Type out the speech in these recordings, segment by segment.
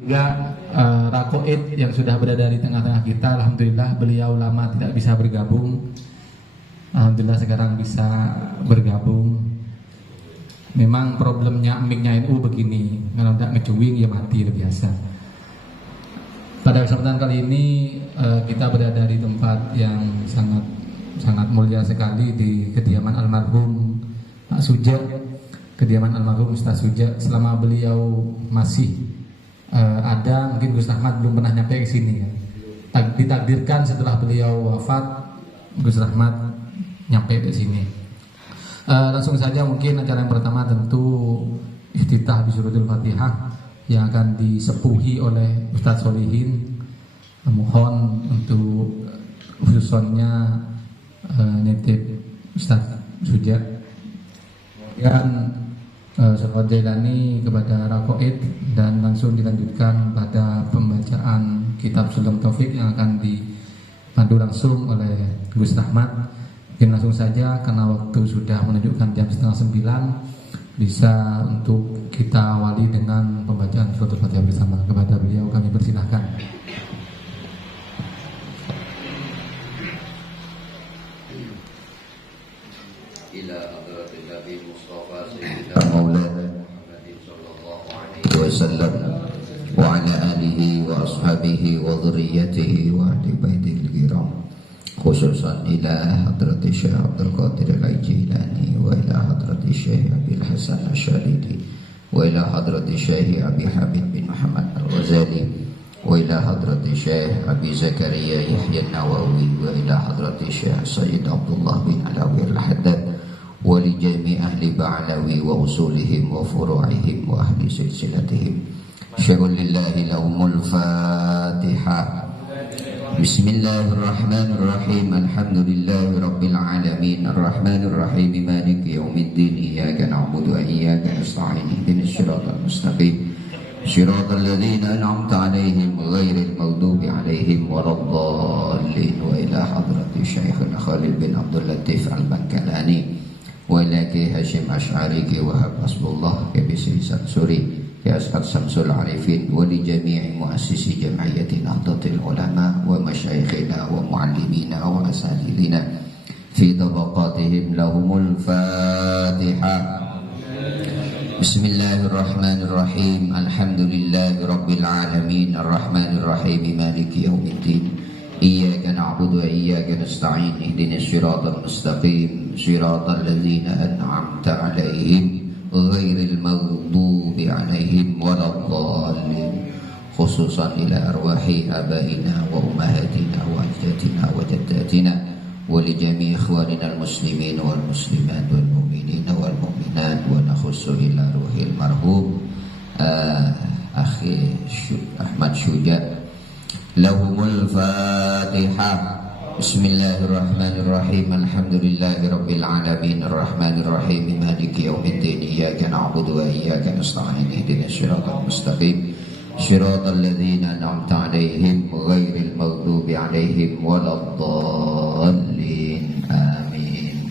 Juga Rakoid yang sudah berada di tengah-tengah kita, alhamdulillah beliau lama tidak bisa bergabung. Alhamdulillah sekarang bisa bergabung. Memang problemnya mic-nya NU begini, kalau tidak ngecuing ya mati, biasa. Pada kesempatan kali ini kita berada di tempat yang sangat mulia sekali, di kediaman almarhum Pak Suja, kediaman almarhum Ustaz Suja. Selama beliau masih ada, mungkin Gus Rahmat belum pernah nyampe ke sini ya. Ditakdirkan setelah beliau wafat, Gus Rahmat nyampe ke sini. Langsung saja mungkin acara yang pertama tentu iftitah bi suratul Fatihah yang akan disepuhi oleh Ustaz Solihin. Mohon untuk khususnya nitip Ustaz Suja. Kemudian Salawat Jailani kepada Rakoid, dan langsung dilanjutkan pada pembacaan kitab Sultan Taufik yang akan dipandu langsung oleh Gus Rahmat. Mungkin langsung saja karena waktu sudah menunjukkan jam 8:30, bisa untuk kita awali dengan pembacaan Suratul Fatihah bersama. Kepada beliau kami persilahkan. Wasallam wa ala alihi wa ashabihi wa dhurriyyatihi wa ahli baitil kiram, khususan ila hadrati Syekh Abdul Qadir Al-Jilani wa ila hadrati Syekh Abil Hasan Asy'aridi wa ila hadrati Syekh Abi Hamid bin Muhammad Al-Ghazali wa ila hadrati Syekh Abi Zakaria Yahya An-Nawawi wa ila hadrati Syekh Sayyid Abdullah bin Alawi Al-Haddad wa li jami' ahli Ba'alawi wa usulihim wa furu'ihim wa ahli silsilatihim. Syarul lillahi lahumul Fatiha. Bismillahirrahmanirrahim. Alhamdulillahi rabbil alamin, arrahmanir rahim, maliki yaumiddin, iyyaka na'budu wa iyyaka nasta'in, ihdinas siratal mustaqim, siratal ladzina an'amta 'alaihim ghairil maghdubi 'alaihim waladdallin. Wa ila hadrati Syekhuna Khalil bin Abdul Latif Al-Bankalani wa ila Ki Hashim Asy'ari Ki Wahab Hasbullah Ki Bisri Sansuri Ki As'ad Samsul Arifin wa li jami'i muassisi jam'iyyati Nahdlatul Ulama wa masyayikhina wa muallimina wa asatidina fi tabaqatihim lahumul Fatiha. Bismillahirrahmanirrahim. Alhamdulillahi rabbil alamin, arrahmanir rahim, maliki yaumiddin, iyyaka na'budu wa iyyaka nasta'in, ihdinas siratal mustaqim, siratal ladzina an'amta 'alaihim ghairil maghdubi 'alaihim waladdallin. Khususan ila arwahi abaina wa ummahatina wa ajdatina wa jaddatina wa li jami' ikhwanina al-muslimin wal muslimat wal mu'minina wal mu'minat, wa nakhussu ila ruhil marhum akhi Ahmad Syuja lahumul Fatiha. Bismillahirrahmanirrahim. Alhamdulillahi rabbil alamin, arrahmanir rahim, maliki yaumiddin, iyyaka na'budu wa iyyaka nasta'in, ihdinas siratal mustaqim, siratal ladzina an'amta 'alaihim ghairil maghdubi 'alaihim waladdallin. Amin.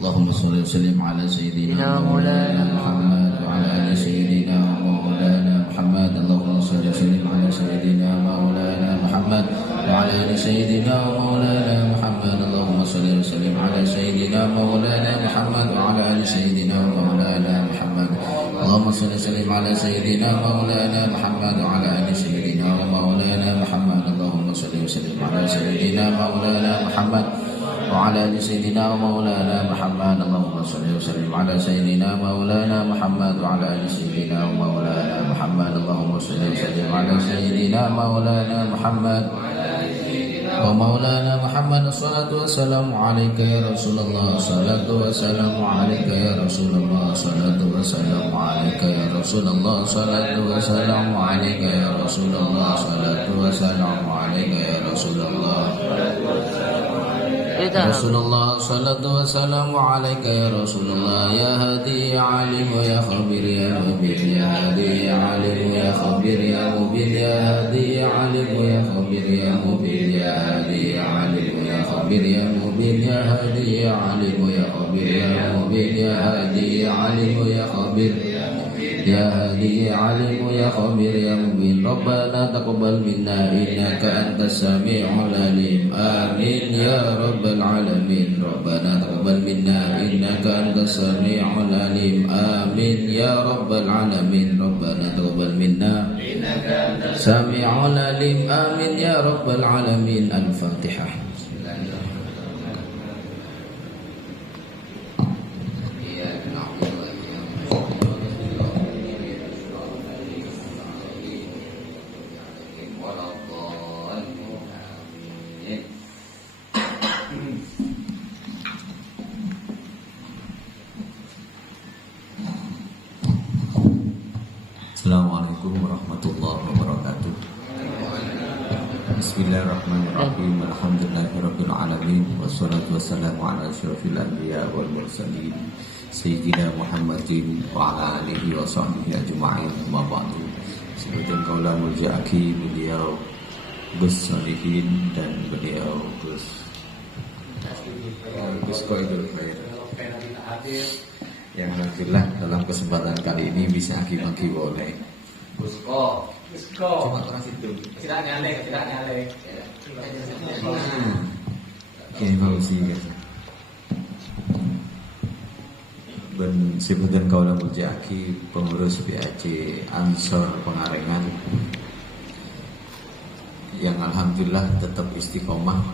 Allahumma shalli wa sallim ala sayyidina Maulana Muhammad wa ala ali sayyidina Maulana Muhammad. Allahumma shalli wa sallim ala sayyidina Maulana Muhammad wa ala ali sayyidina Maulana Muhammad. Allahumma shalli wa sallim ala sayyidina Maulana Muhammad wa ala ali sayyidina Maulana Muhammad. Allahumma shalli wa sallim ala sayyidina Maulana Muhammad wa ala ali sayyidina Maulana Muhammad. Allahumma shalli wa sallim ala sayyidina Maulana Muhammad wa ala ali sayyidina Maulana Muhammad. Allahumma shalli wa sallim ala sayyidina Maulana Muhammad wa ala ali sayyidina Maulana Muhammad. Allahumma shalli wa sallim ala sayyidina Maulana Muhammad wa maulana Muhammad. Salatu wassalamu alayka ya Rasulullah, salatu wassalamu alayka ya Rasulullah, salatu wassalamu alayka ya Rasulullah, salatu wassalamu alayka ya Rasulullah, salatu wassalamu alayka ya Rasulullah. Rasulullah, salatu wassalamu alayka ya Rasulullah, ya hadi ya alim ya khabir ya mubin, ya hadi ya alim ya khabir ya mubin, ya hadi ya alim ya khabir ya mubin, ya hadi ya alim ya khabir ya mubin, ya hadi ya alim ya khabir ya mubin, ya hadi ya alim ya khabir يا هادي يا عليم يا خبير يا مبين ربنا تقبل منا إنك أنت السميع العليم آمين يا رب العالمين ربنا تقبل منا إنك أنت السميع العليم آمين يا رب العالمين ربنا تقبل منا إنك أنت السميع العليم آمين يا رب العالمين. الفاتحة. Assalamualaikum warahmatullahi wabarakatuh. Bismillahirrahmanirrahim. Alhamdulillahirabbil alamin wassalatu wassalamu ala asyrofil anbiya wal mursalin sayyidina Muhammadin wa ala alihi wa sahbihi ajma'in. Amma ba'du. Sebutan kaula Muljaaki, beliau Gus Solihin dan beliau Gus Qaidul Khair yang alhamdulillah dalam kesempatan kali ini bisa aki-aki boleh. Busko. Cuma orang situ. Tidak nyalek. Ini fungsi guys. Ben sebutan kaulah Muljaaki, pengurus BAC Ansor Pengarengan yang alhamdulillah tetap istiqomah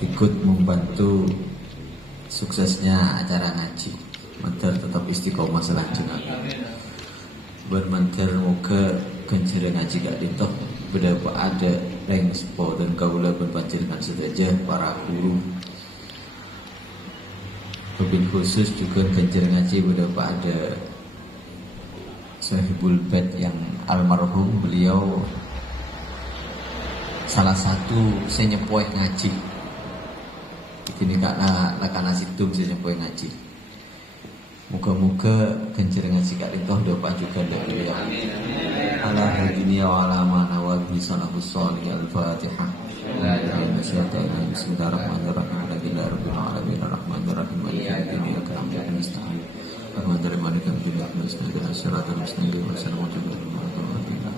ikut membantu suksesnya acara ngaji. Mentar tetap istiqomah selanjutnya. Bermentar muka kencera ngaji gak ditok berapa ada reng sport dan kaula berpanjirkan saja para guru. Lebih khusus juga kencera ngaji berapa ada Sahibul Bait yang almarhum, beliau salah satu senyepoy ngaji. Ini karena situ senyepoy ngaji. Muka-muka kencir ngaji kak lintoh doa juga dari beliau. Ala hadiniya wa ala mana wa bisanahus salih. Al-Fatihah. Bismillahirrahmanirrahim. Alhamdulillahi rabbil alamin arrahmanirrahim maliki yaumiddin iyyaka na'budu wa nasta'in ihdinas siratal mustaqim siratal ladzina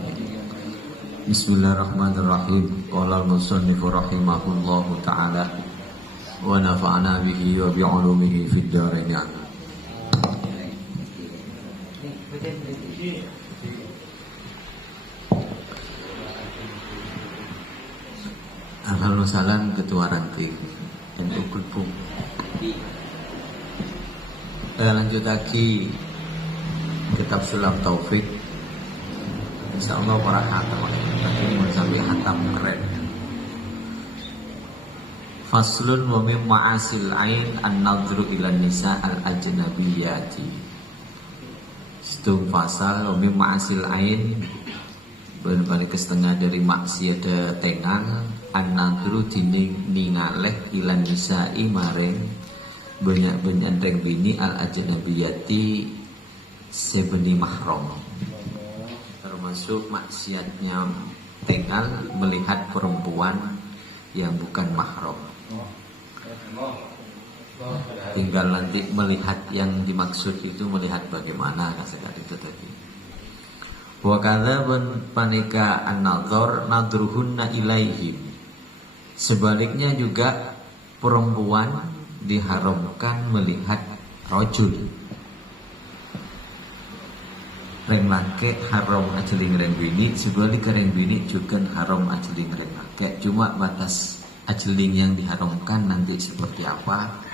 Bismillahirrahmanirrahim. Qala al-musannif rahimahullahu ta'ala wa nafa'ana bihi wa bi'ulumihi fid dharain. Alhamdulillah ketua ranting dan ukul. Lanjut lagi kitab Sulam Taufik. Insyaallah para hatam tapi mau sampai hatam keren. Faslun wa min ma'asil ain an-nadhru ila nisa al-ajnabiyyati. Stung fasal wa min ma'asil ain berbalik ke setengah dari maksiat tengang an-nadhru ningaleh ila nisa maring banyak reng bini al-ajnabiyyati sebeni mahram. Termasuk maksiatnya tengal melihat perempuan yang bukan mahram. Tinggal nanti melihat yang dimaksud itu melihat bagaimana kasekat itu tadi. Wa kadzabun panika an-nadhar nadruhunna ilaihim. Sebaliknya juga perempuan diharamkan melihat rajul. Reng laki haram ajeling reng bini, sebaliknya reng bini juga haram ajeling reng laki. Cuma batas ajeling yang diharamkan nanti seperti apa?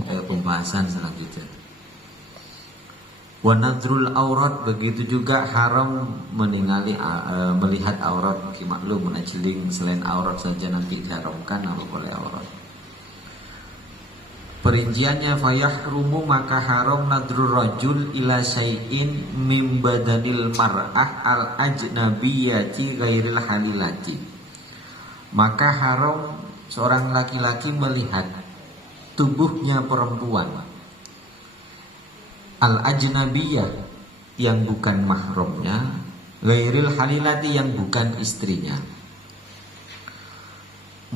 Pembahasan selanjutnya. Wa nadrul aurat, begitu juga haram meningali melihat aurat. Maklum ajeling selain aurat saja nanti diharamkan, apa boleh aurat. Perinciannya fayahrumu, maka haram nadrul rajul ila syai'in mim badanil mar'ah al ajnabiyyati ghairil halilati. Maka haram seorang laki-laki melihat tubuhnya perempuan al ajnabiyyah yang bukan mahramnya, ghairil halilati yang bukan istrinya.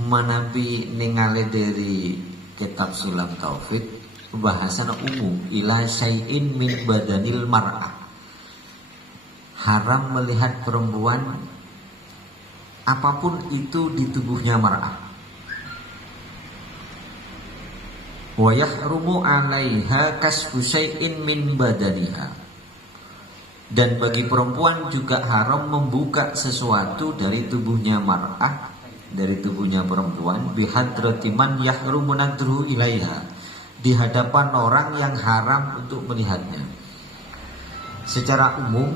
Manabi ningali dari kitab Sulam Taufik bahasan umum ila syai'in min badanil mar'ah, haram melihat perempuan apapun itu di tubuhnya mar'ah. Wa yahrumu 'alaiha kasfu syai'in min badaniha. Dan bagi perempuan juga haram membuka sesuatu dari tubuhnya mar'ah, dari tubuhnya perempuan, bihadrati man yahrumu nadruhu ilaiha, di hadapan orang yang haram untuk melihatnya. Secara umum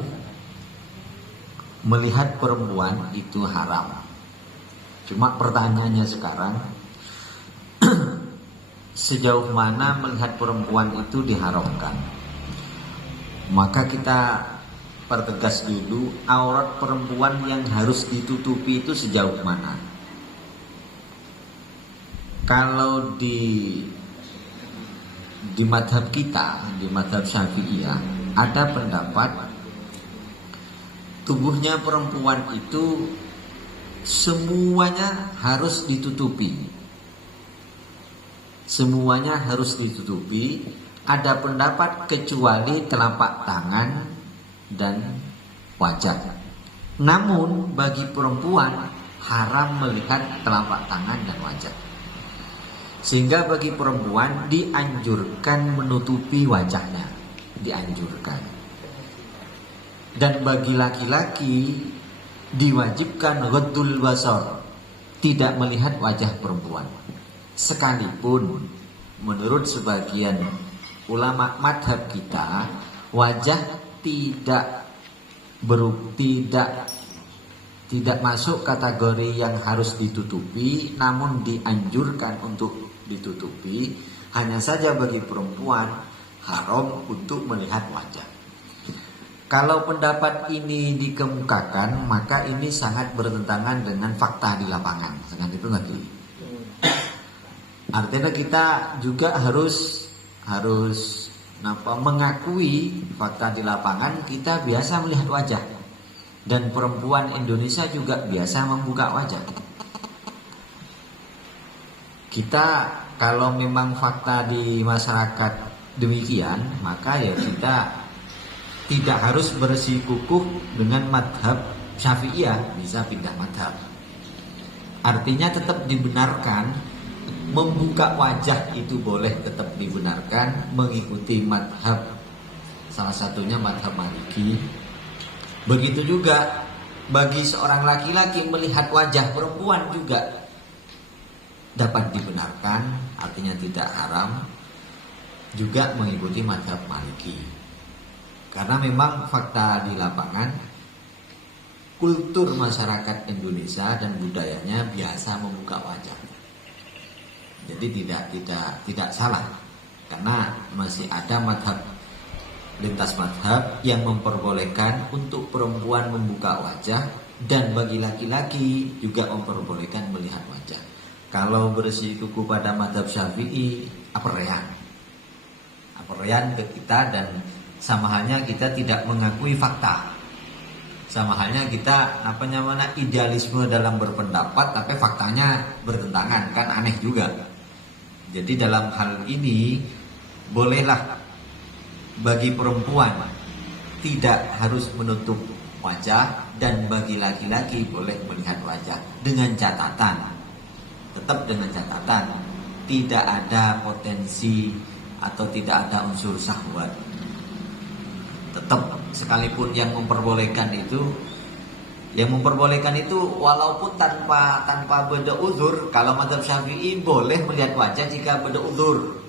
melihat perempuan itu haram. Cuma pertanyaannya sekarang, sejauh mana melihat perempuan itu diharamkan? Maka kita pertegas dulu, aurat perempuan yang harus ditutupi itu sejauh mana. Kalau di madhab kita, di madhab Syafi'iyah, ada pendapat tubuhnya perempuan itu semuanya harus ditutupi. Semuanya harus ditutupi. Ada pendapat kecuali telapak tangan dan wajah. Namun bagi perempuan haram melihat telapak tangan dan wajah. Sehingga bagi perempuan dianjurkan menutupi wajahnya, dianjurkan. Dan bagi laki-laki diwajibkan ghaddul basar, tidak melihat wajah perempuan. Sekalipun menurut sebagian ulama madhab kita, wajah tidak masuk kategori yang harus ditutupi, namun dianjurkan untuk ditutupi. Hanya saja bagi perempuan haram untuk melihat wajah. Kalau pendapat ini dikemukakan, maka ini sangat bertentangan dengan fakta di lapangan. Sangat itu nanti. Artinya kita juga harus mengakui fakta di lapangan. Kita biasa melihat wajah, dan perempuan Indonesia juga biasa membuka wajah. Kita kalau memang fakta di masyarakat demikian, maka ya kita tidak harus bersikukuh dengan madhab Syafi'iyah, bisa pindah madhab. Artinya tetap dibenarkan, membuka wajah itu boleh tetap dibenarkan, mengikuti madhab, salah satunya madhab Maliki. Begitu juga bagi seorang laki-laki melihat wajah perempuan juga dapat dibenarkan, artinya tidak haram, juga mengikuti madhab Maliki. Karena memang fakta di lapangan, kultur masyarakat Indonesia dan budayanya biasa membuka wajah. Jadi tidak salah, karena masih ada madhab, lintas madhab yang memperbolehkan untuk perempuan membuka wajah, dan bagi laki-laki juga memperbolehkan melihat wajah. Kalau bersikukuh pada madhab Syafi'i, aperean ke kita, dan sama halnya kita tidak mengakui fakta. Sama halnya kita idealisme dalam berpendapat, tapi faktanya bertentangan, kan aneh juga. Jadi dalam hal ini bolehlah bagi perempuan tidak harus menutup wajah, dan bagi laki-laki boleh melihat wajah, dengan catatan, tetap dengan catatan, tidak ada potensi atau tidak ada unsur syahwat. Tetap, sekalipun yang memperbolehkan itu walaupun tanpa beda uzur. Kalau mazhab Syafi'i boleh melihat wajah jika beda uzur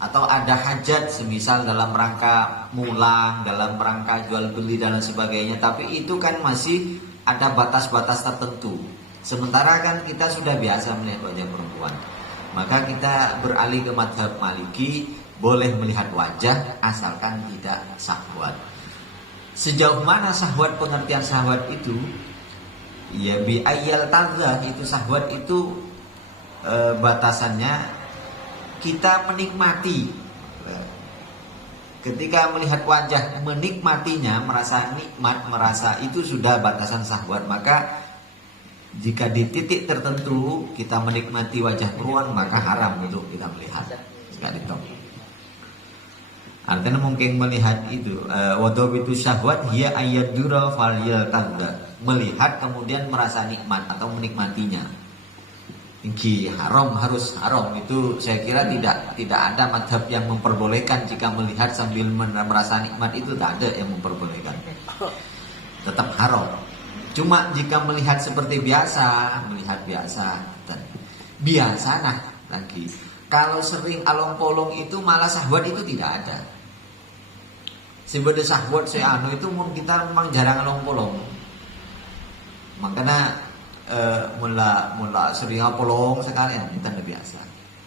atau ada hajat, semisal dalam rangka mulang, dalam rangka jual beli dan sebagainya. Tapi itu kan masih ada batas-batas tertentu. Sementara kan kita sudah biasa melihat wajah perempuan, maka kita beralih ke mazhab Maliki, boleh melihat wajah asalkan tidak syahwat. Sejauh mana syahwat, pengertian syahwat itu? Ya bi ayyal tadzah, itu syahwat itu batasannya kita menikmati. Ketika melihat wajah, menikmatinya, merasa nikmat, merasa itu sudah batasan syahwat. Maka jika di titik tertentu kita menikmati wajah perempuan, maka haram untuk kita melihat. Sekali Artinya mungkin melihat itu wadabitu syahwat hiya ayyadura falyaltadza. Melihat kemudian merasa nikmat atau menikmatinya. Ini haram, harus haram. Itu saya kira tidak ada madhab yang memperbolehkan jika melihat sambil merasa nikmat, itu tak ada yang memperbolehkan. Tetap haram. Cuma jika melihat seperti biasa, melihat biasa nah lagi. Kalau sering along-polong itu malah syahwat itu tidak ada. Sebenarnya syahwat itu kita memang jarang along-polong. Makanya mula sering along-polong sekalian kita udah biasa.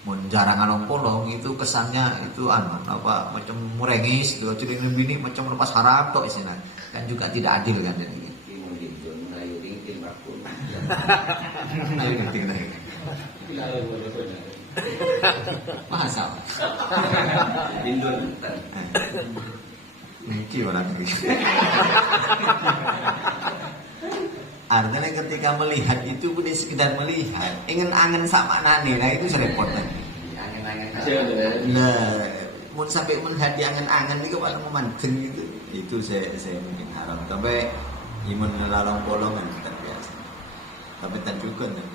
Mun jarang along-polong itu kesannya itu macam murengis gitu, jadi bini macam lepas harap tok isina. Kan juga tidak adil kan jadi. Masa? Bindul. Miki orang ini. Artinya ketika melihat itu bukan sekedar melihat, ingin angen sama nani, nah itu repot kan. Nah, mau sampai melihat di angen-angen itu kalau memandang itu saya mungkin haram. Sampai imun lalang polongan terbiasa. Tapi tak juga nih.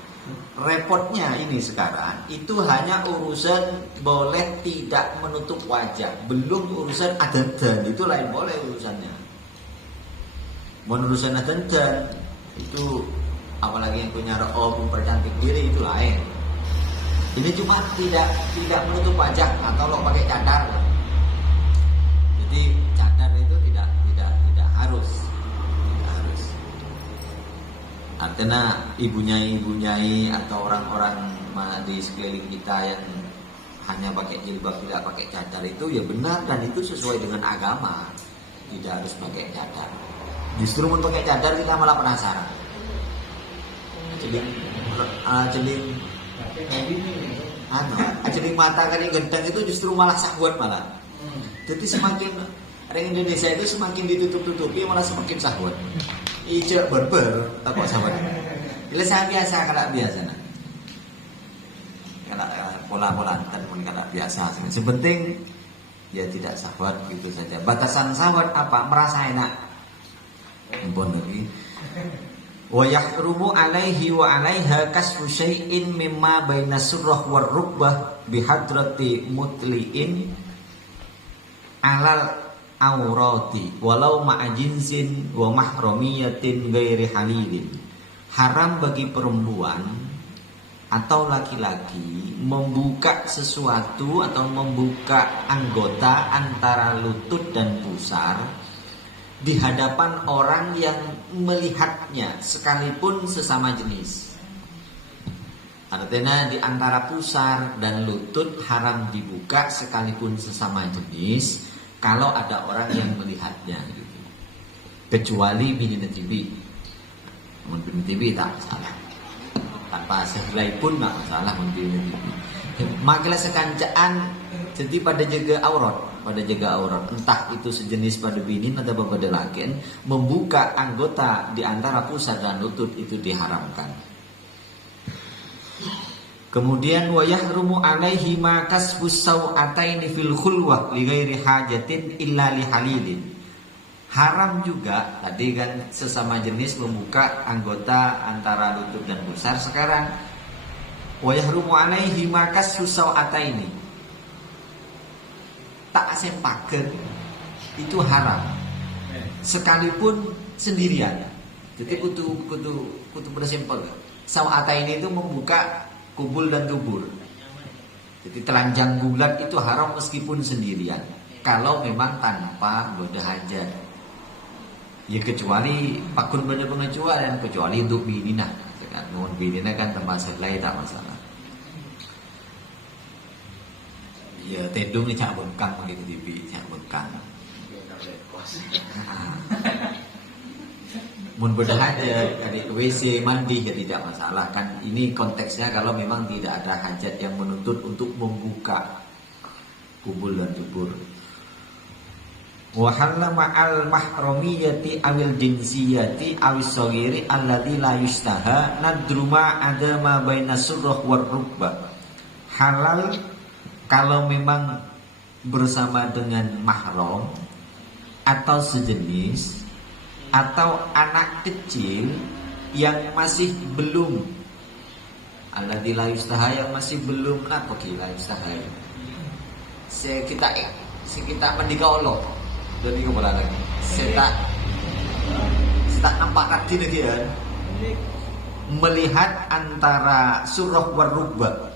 Repotnya ini sekarang itu hanya urusan boleh tidak menutup wajah, belum urusan adan itu lain boleh urusannya. Urusan adan itu apalagi yang punya roh mempercantik diri itu lain. Ini cuma tidak menutup wajah atau lo pakai cadar. Jadi cadar itu tidak harus. Artinya ibu-nyai atau orang-orang di sekeliling kita yang hanya pakai jilbab tidak pakai cadar itu ya benar dan itu sesuai dengan agama. Tidak harus pakai cadar. Justru mau pakai cadar kita malah penasaran. Celing mata kan yang gendang itu justru malah syahwat malah. Jadi semakin orang Indonesia itu semakin ditutup-tutupi malah semakin syahwat. Ijek berber takut sahabat. Ini saya biasa kalau biasa nah. Kalau pola-pola dan pun kalau biasa. Sepenting ya tidak syahwat gitu saja. Batasan syahwat apa? Merasa enak. Ampun lagi. Wa yahrumu alaihi wa alaiha kasfu syai'in mimma baina surrah war rukbah bihadrati mutli'in alal aurati walau ma'ajinsin wa mahramiyatin ghairi halilin. Haram bagi perempuan atau laki-laki membuka sesuatu atau membuka anggota antara lutut dan pusar di hadapan orang yang melihatnya sekalipun sesama jenis. Artinya di antara pusar dan lutut haram dibuka sekalipun sesama jenis kalau ada orang yang melihatnya gitu. Kecuali bini TV. Namun bini TV tak masalah. Tanpa sehelai pun tak masalah bini TV. Makilah sekancaan jadi pada jaga aurat, entah itu sejenis pada bini atau pada laki, membuka anggota di antara pusar dan lutut itu diharamkan. Kemudian wa yahrumu alaihi ma kasfus sau'ataini fil khulwah li ghairi hajatin illa li halilin. Haram juga tadi kan sesama jenis membuka anggota antara lutut dan pusar. Sekarang wa yahrumu alaihi ma kasfus sau'ataini. Tak sempaken itu haram. Sekalipun sendirian. Jadi kutu bersempel. Sau'ataini itu membuka kubul dan dubur. Jadi telanjang bulat itu haram meskipun sendirian. Kalau memang tanpa goda hajat. Ya kecuali pakun benda pengecualian, kecuali untuk binina. Mohon binina kan tempat selai tak masalah. Ya tendung ni cak bengkang bagi TV, cak bengkang. Mun berhajat dari WC mandi ya tidak masalah kan. Ini konteksnya kalau memang tidak ada hajat yang menuntut untuk membuka kubul dan dubur. Wa harrama al mahramiyati awil jinsiyati awis saghiri alladzi la yustaha nadruma adama baina surrah war rukbah. Halal kalau memang bersama dengan mahram atau sejenis, atau anak kecil yang masih belum alladzi la yustaha, yang masih belum apa ki la yustaha. Kita mendika Allah. Jadi kepala lagi. Saya nampak nanti lagi ya. Melihat antara surah warubba.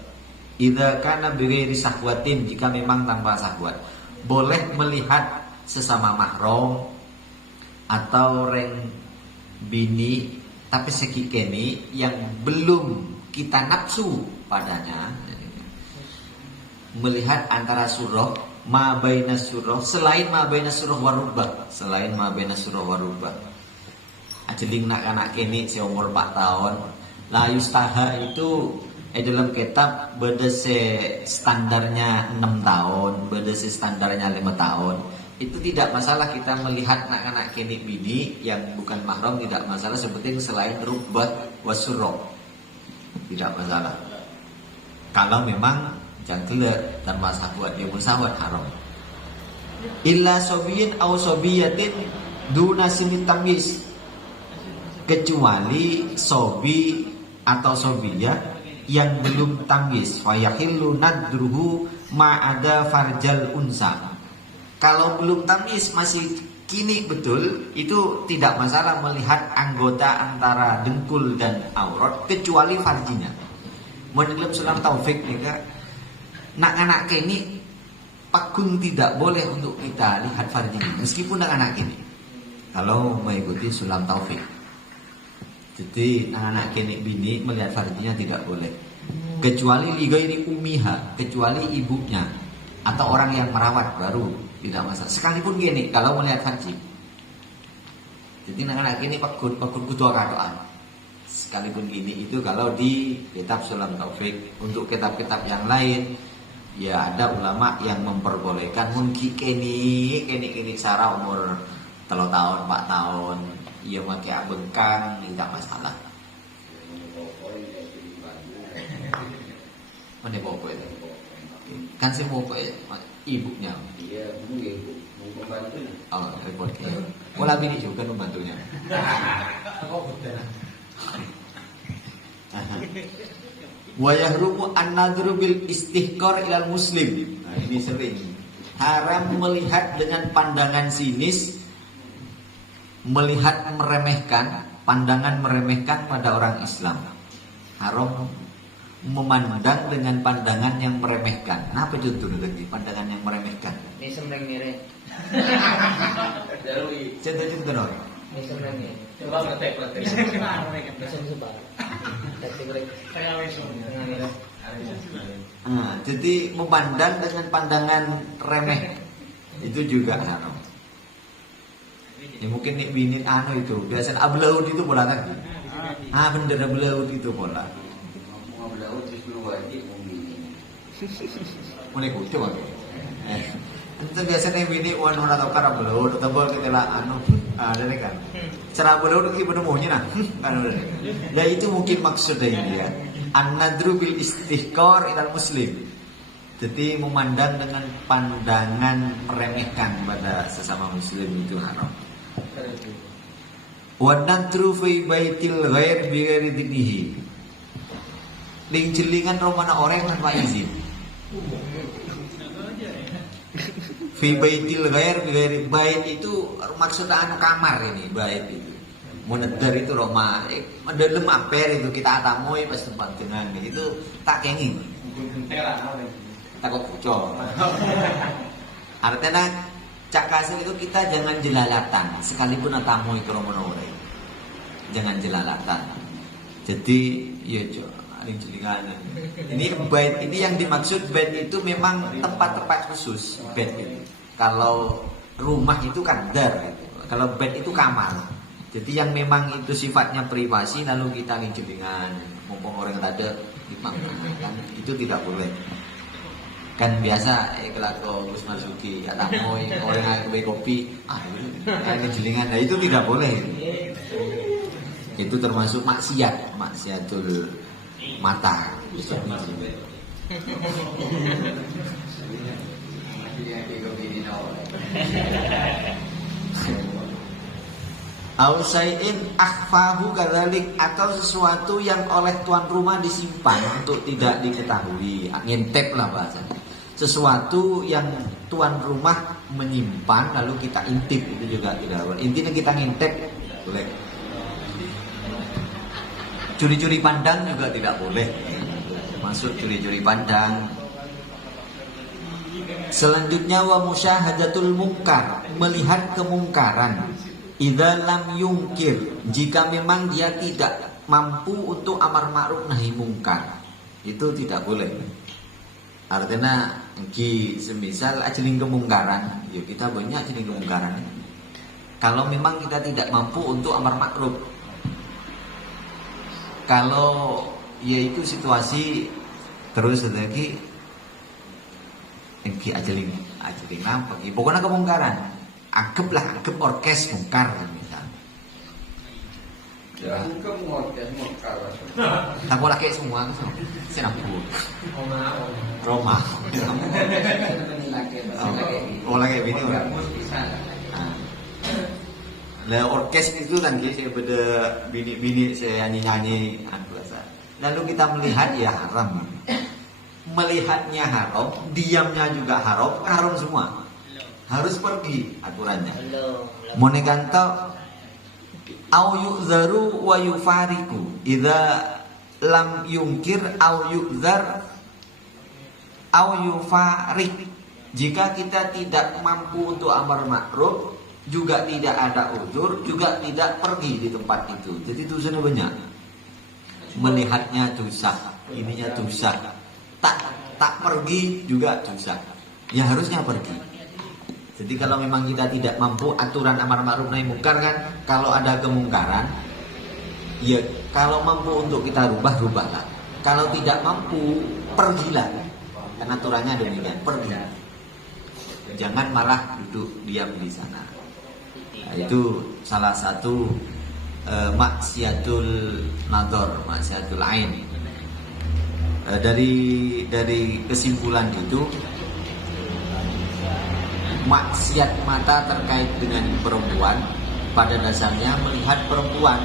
Idza kana bighairi sahwatin, jika memang tanpa sahwat. Boleh melihat sesama mahram atau reng bini tapi sekikeni yang belum kita nafsu padanya. Melihat antara surah ma baina surah, selain ma baina surah warubah, selain ma baina surah warubah. Ajeling nak kene seumur 4 tahun. La yustaha itu dalam kitab beda standarnya 6 tahun, beda standarnya 5 tahun. Itu tidak masalah kita melihat anak-anak kene bini yang bukan mahram, tidak masalah, seperti selain rubat wasurah. Tidak masalah. Kalau memang jangkle dan masahwat yang bersahwat haram. Illa sobiyin aw sobiyatin duna sini tamis, kecuali sobi atau sobiyah yang belum tamis. Fayahillu nadruhu ma'ada farjal unsa. Kalau belum tamis, masih kini betul, itu tidak masalah melihat anggota antara dengkul dan aurat kecuali farjinya. Menurut Sulam Taufik juga, anak kini pakun tidak boleh untuk kita lihat farjinya meskipun anak kini. Kalau mengikuti Sulam Taufik. Jadi anak kini bini melihat farjinya tidak boleh. Kecuali ligairi umiha, kecuali ibunya atau orang yang merawat baru tidak masalah. Sekalipun gini kalau melihat farji. Jadi anak kini pakun kudu kadoan. Sekalipun gini itu kalau di kitab Sulam Taufik. Untuk kitab-kitab yang lain ya ada ulama yang memperbolehkan mungkin kini sarah umur 3 tahun 4 tahun ia pakai bengkang tidak masalah. Mana bapak itu? Kan si bapak ibunya. Iya, ibu mau membantu. Oh, repot ya. Wala bini juga membantunya. Wa yahrumu an-nadru bil istihqar ilal muslim. Nah, ini sering. Haram melihat dengan pandangan sinis, melihat meremehkan, pandangan meremehkan pada orang Islam. Haram memandang dengan pandangan yang meremehkan. Nah, apa contoh lagi pandangan yang meremehkan? Ini semreng mirip. Contoh no. Ini semreng mirip. Coba praktek. Bisa sebar. Jadi memandang dengan pandangan remeh itu juga haram. Ya mungkin nih binin itu biasanya ablaud itu pola lagi. Bener ablaud itu pola. Mau belaut terus wajib membini. Mulai coba. Itu biasanya bini wan ora tau kara ablaud tebal kita lah ada kan. Cara ablaud itu benemunya nah. Ya itu mungkin maksudnya ini ya. An-nadru bil istihqar ilal muslim. Jadi memandang dengan pandangan meremehkan pada sesama muslim itu haram. Wa nadru fi baitil ghair bi ghairi idnihi. Ling jelingan romana orang tanpa izin. Fi baitil ghair bi ghairi, bait itu maksudnya kamar ini, bait itu. Monedar itu Roma, mendelem aper itu kita atamoi pas tempat dengan itu tak kenging. Takut kucok. Artinya cak kasih itu kita jangan jelalatan, sekalipun atamoi ke Roma orang. Jangan jelalatan. Jadi ya jelingan. Ini bait ini yang dimaksud bait itu memang tempat-tempat khusus bait itu. Kalau rumah itu kan dar, kalau bait itu kamar. Jadi yang memang itu sifatnya privasi lalu kita ngejelingan, mumpung orang tak ada kan itu tidak boleh. Kan biasa kalau Gus Marzuki ada moi orang yang kopi, ngejelingan, nah itu tidak boleh. Itu termasuk maksiatul mata. Au syai'in akhfahu kadzalik, atau sesuatu yang oleh tuan rumah disimpan untuk tidak diketahui. Ngintip lah bahasanya. Sesuatu yang tuan rumah menyimpan lalu kita intip, itu juga tidak boleh. Intinya kita ngintip boleh. Curi-curi pandang juga tidak boleh. Maksud curi-curi pandang. Selanjutnya wa musyahadatul munkar, melihat kemungkaran. Idza lam yungkir, jika memang dia tidak mampu untuk amar ma'ruf nahi mungkar, itu tidak boleh. Artinya semisal ajeling kemungkaran, ya kita banyak ajeling kemungkaran. Kalau memang kita tidak mampu untuk amar ma'ruf, kalau yaitu situasi terus lagi ajeling apa? Pokoknya kemungkaran. Anggap orkes mungkar misalnya. Ya, anggap orkes mungkar. Tak boleh kayak semua kan? Senapur. Roma. Oh lagi ini orang. Lah orkes itu kan saya pada bini saya nyanyi lalu kita melihat ya haram. Melihatnya haram, diamnya juga haram, kan haram semua. Harus pergi aturannya. Monekanto au yu'zaru wa yufariku. Idza lam yungkir au yu'zar au yufarik. Jika kita tidak mampu untuk amar ma'ruf, juga tidak ada uzur, juga tidak pergi di tempat itu. Jadi dosanya banyak. Melihatnya dosa, ininya dosa. Tak pergi juga dosa. Ya harusnya pergi. Jadi kalau memang kita tidak mampu aturan amar ma'ruf nahi mungkar kan, kalau ada kemungkaran, ya kalau mampu untuk kita rubahlah. Kalau tidak mampu, pergilah. Karena aturannya demikian, pergi. Jangan malah duduk diam di sana. Nah, itu salah satu maksiatul nador, maksiatul ain. Dari kesimpulan itu, maksiat mata terkait dengan perempuan pada dasarnya melihat perempuan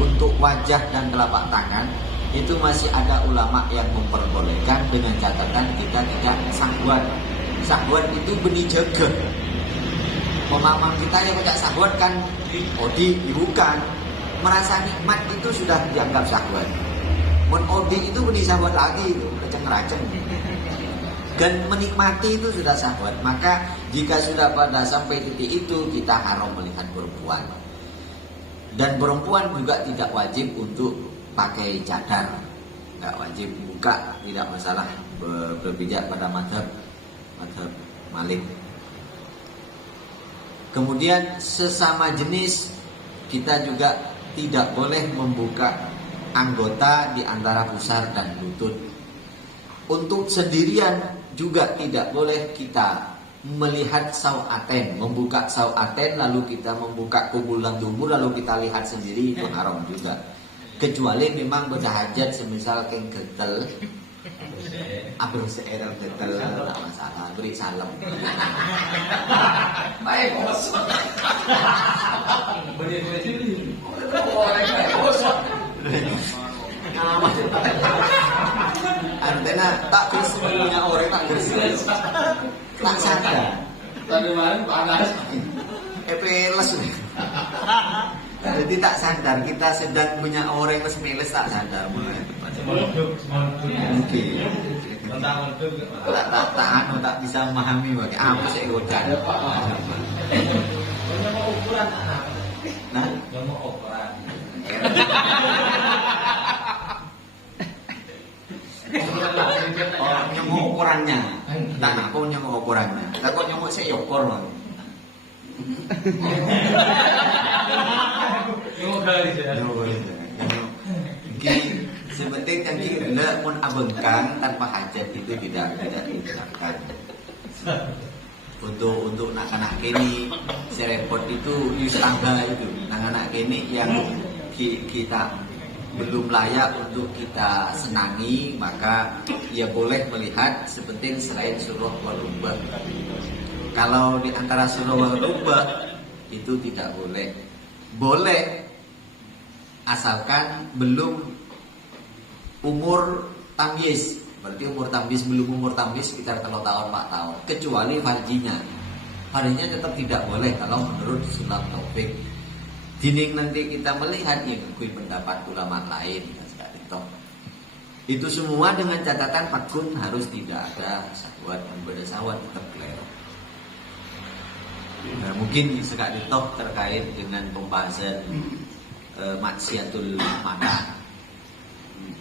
untuk wajah dan telapak tangan itu masih ada ulama yang memperbolehkan dengan catatan kita tidak sahwan. Sahwan itu benih jaga. Pemahaman kita yang tidak sahwan kan bukan merasa nikmat itu sudah dianggap sahwan. Odi itu benih sahwan lagi itu keceng-raceng. Dan menikmati itu sudah syahwat. Maka jika sudah pada sampai titik itu, kita haram melihat perempuan. Dan perempuan juga tidak wajib untuk pakai cadar, tidak wajib buka, tidak masalah. Berpijak pada madhab Malik. Kemudian sesama jenis kita juga tidak boleh membuka anggota di antara pusar dan lutut. Untuk sendirian juga tidak boleh kita melihat sawaten, membuka sawaten lalu kita membuka kubulan tubuh lalu kita lihat sendiri, itu haram juga. Kecuali memang berhajat semisal keng getel, abis seerel getel tak masalah, beri salam. Baik bos. Antena tak bersih punya orang tak bersih, tak sadar. Tadi malam panas. Peles. Jadi tak sadar kita sedang punya orang yang meles tak sadar mulai. Mungkin. Tak bisa memahami bagi apa sih godan. Ukuran. Nah, Mau ukuran. Oh, nyemuk ukurannya. Tak apa nyemuk ukurannya. Tak kok nyemuk seyokor loh. Nyemuk kali saja. Sebenarnya kan kita pun abengkang tanpa hajat itu tidak dilakukan. Untuk anak-anak kini serepot itu yustangga itu anak-anak kini yang kita belum layak untuk kita senangi, maka ia boleh melihat sepenting selain surah Wal-Ubah. Kalau di antara surah Wal-Ubah itu tidak boleh. Boleh asalkan belum umur tamyiz. Berarti umur tamyiz, belum umur tamyiz sekitar 3 tahun 4 tahun. Kecuali farjinya. Farjinya tetap tidak boleh kalau menurut Sulam Taufik. Dining nanti kita melihat yang mengikuti pendapat ulama lain. Itu semua dengan catatan fakun harus tidak ada syahwat, dan syahwat tetap keliru. Nah, mungkin sekali tok terkait dengan pembahasan maksiatul mata.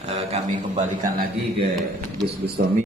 Kami kembalikan lagi ke Gus Bustami.